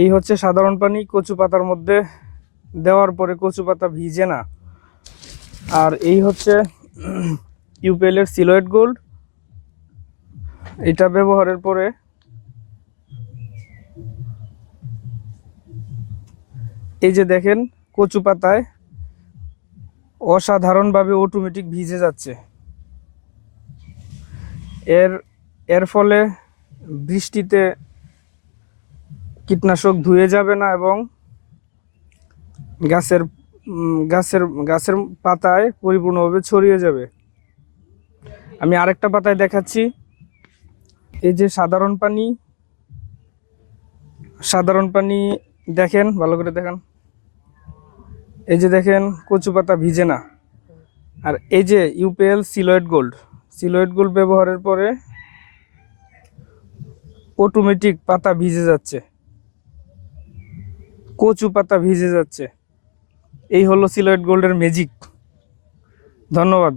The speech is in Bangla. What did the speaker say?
এই হচ্ছে সাধারণ পানি, কচু পাতার মধ্যে দেওয়ার পরে কচু পাতা ভিজে না। আর এই হচ্ছে ইউপিএল এর সিলয়েড গোল্ড। এটা ব্যবহারের পরে এই যে দেখেন কচু পাতায় অসাধারণভাবে অটোমেটিক ভিজে যাচ্ছে। এর ফলে বৃষ্টিতে কীটনাশক ধুয়ে যাবে না এবং গাছের গাছের গাছের পাতায় পরিপূর্ণভাবে ছড়িয়ে যাবে। আমি আরেকটা পাতায় দেখাচ্ছি। এই যে সাধারণ পানি দেখেন, ভালো করে দেখেন। এই যে দেখেন কচু পাতা ভিজে না। আর এই যে ইউপিএল সিলয়েড গোল্ড ব্যবহারের পরে অটোমেটিক পাতা ভিজে যাচ্ছে, কচু পাতা ভিজে যাচ্ছে। এই হলো সিলয়েড গোল্ডের ম্যাজিক। ধন্যবাদ।